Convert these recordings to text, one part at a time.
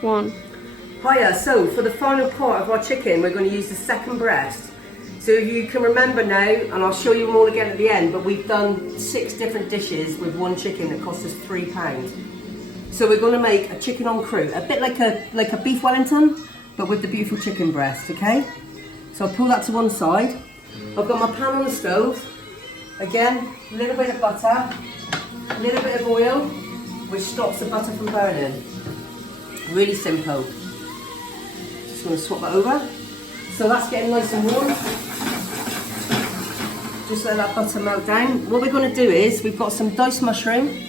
1. Hiya, so for the final part of our chicken, we're going to use the second breast. So you can remember now, and I'll show you them all again at the end, but we've done 6 different dishes with one chicken that cost us £3. So we're going to make a chicken en croûte, a bit like a beef Wellington, but with the beautiful chicken breast, okay? So I'll pull that to one side. I've got my pan on the stove. Again, a little bit of butter, a little bit of oil, which stops the butter from burning. Really simple. Just going to swap that over. So that's getting nice and warm. Just let that butter melt down. What we're going to do is, we've got some diced mushroom,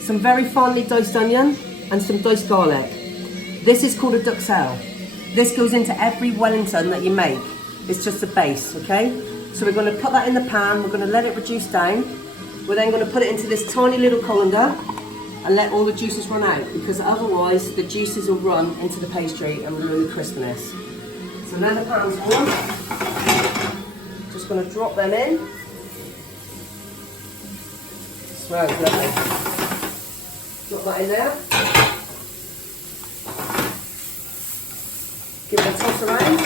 some very finely diced onion, and some diced garlic. This is called a duxelle. This goes into every Wellington that you make. It's just the base, okay? So we're going to put that in the pan, we're going to let it reduce down. We're then going to put it into this tiny little colander and let all the juices run out, because otherwise the juices will run into the pastry and ruin the crispiness. So now the pan's warm, just going to drop them in. Smells lovely. Drop that in there. Give it a toss around.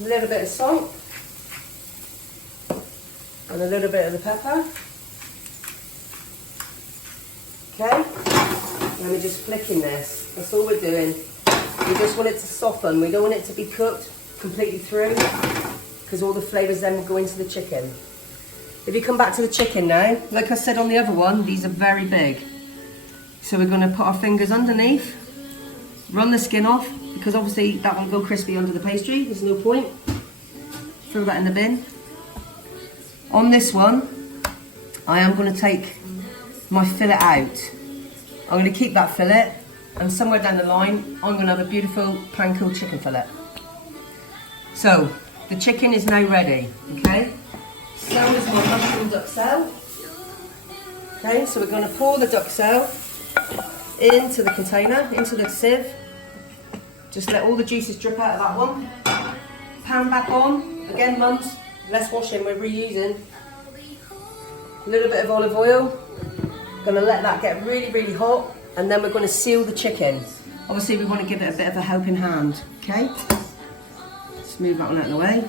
A little bit of salt. And a little bit of the pepper. Okay. Let me just flicking this. That's all we're doing. We just want it to soften. We don't want it to be cooked completely through, because all the flavours then will go into the chicken. If you come back to the chicken now, like I said on the other one, these are very big. So we're going to put our fingers underneath, run the skin off, because obviously that won't go crispy under the pastry. There's no point. Throw that in the bin. On this one, I am going to take my fillet out. I'm going to keep that fillet, and somewhere down the line, I'm going to have a beautiful panko chicken fillet. So, the chicken is now ready, okay? So is my mushroom duxelle. Okay, so we're going to pour the duxelle into the container, into the sieve. Just let all the juices drip out of that one. Pan back on. Again, mums, less washing, we're reusing. A little bit of olive oil. Going to let that get really, really hot, and then we're going to seal the chicken. Obviously, we want to give it a bit of a helping hand, okay? Just move that one out of the way.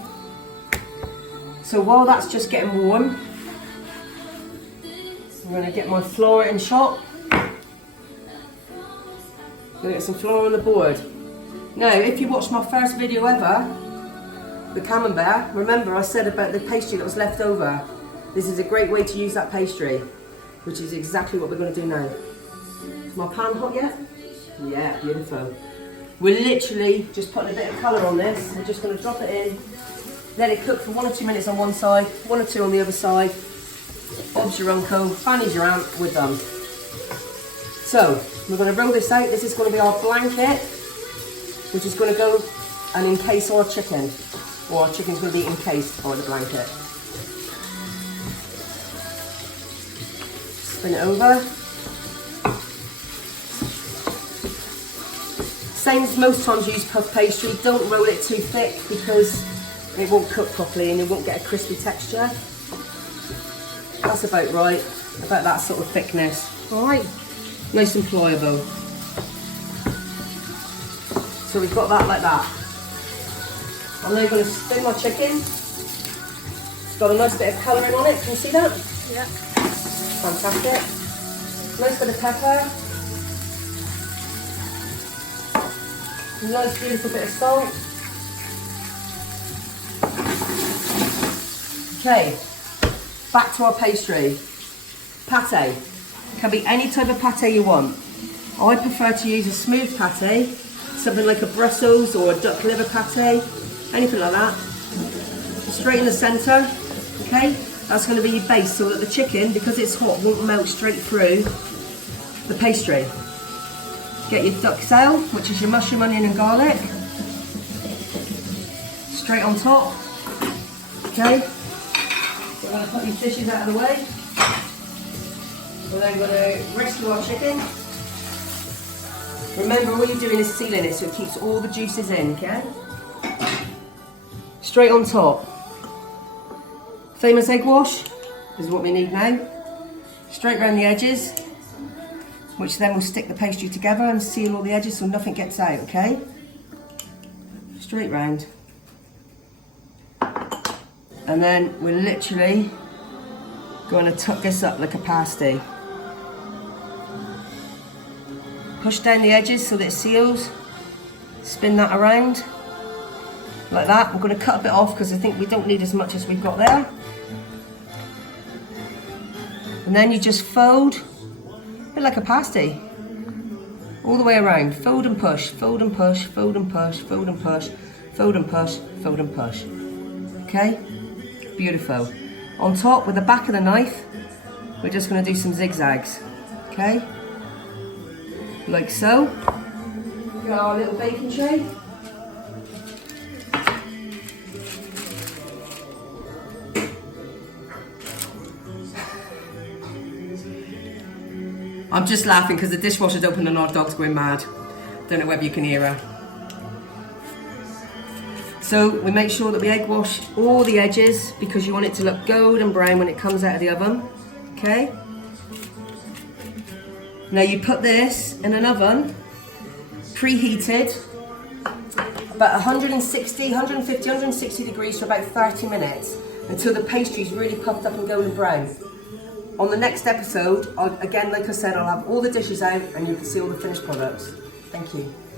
So while that's just getting warm, I'm going to get my flour in shot. I'm going to get some flour on the board. Now, if you watched my first video ever, the camembert, remember I said about the pastry that was left over. This is a great way to use that pastry, which is exactly what we're going to do now. Is my pan hot yet? Yeah, beautiful. We're literally just putting a bit of colour on this. We're just going to drop it in, let it cook for 1 or 2 minutes on one side, 1 or 2 on the other side. Bob's your uncle, Fanny's your aunt, we're done. So, we're going to roll this out. This is going to be our blanket, which is going to go and encase our chicken. Or our chicken's going to be encased by the blanket. Spin it over. Same as most times you use puff pastry, don't roll it too thick because it won't cook properly and it won't get a crispy texture. That's about right, about that sort of thickness. Alright, nice and pliable. So we've got that like that. I'm now going to spin my chicken. It's got a nice bit of colouring on it, can you see that? Yeah. Fantastic. Nice bit of pepper. Nice beautiful bit of salt. Okay, back to our pastry. Pate. Can be any type of pate you want. I prefer to use a smooth pate, something like a Brussels or a duck liver pate, anything like that. Straight in the centre, okay? That's going to be your base so that the chicken, because it's hot, won't melt straight through the pastry. Get your duxelle, which is your mushroom, onion and garlic. Straight on top. Okay. So I'm going to put these dishes out of the way. We're then going to rescue our chicken. Remember, all you're doing is sealing it so it keeps all the juices in, okay? Straight on top. Famous egg wash is what we need now. Straight around the edges. which then will stick the pastry together and seal all the edges so nothing gets out, okay? Straight round. And then we're literally going to tuck this up like a pasty. Push down the edges so that it seals. Spin that around like that. I'm going to cut a bit off because I think we don't need as much as we've got there. And then you just fold, a bit like a pasty, all the way around. Fold and push, fold and push, fold and push, fold and push, fold and push, fold and push. Okay? Beautiful. On top, with the back of the knife, we're just going to do some zigzags. Okay? Like so. Got our little baking tray. I'm just laughing because the dishwasher's open and our dog's going mad. Don't know whether you can hear her. So we make sure that we egg wash all the edges because you want it to look golden brown when it comes out of the oven. Okay? Now you put this in an oven, preheated, about 150, 160 degrees for about 30 minutes until the pastry's really puffed up and golden brown. On the next episode, again, like I said, I'll have all the dishes out and you can see all the finished products. Thank you.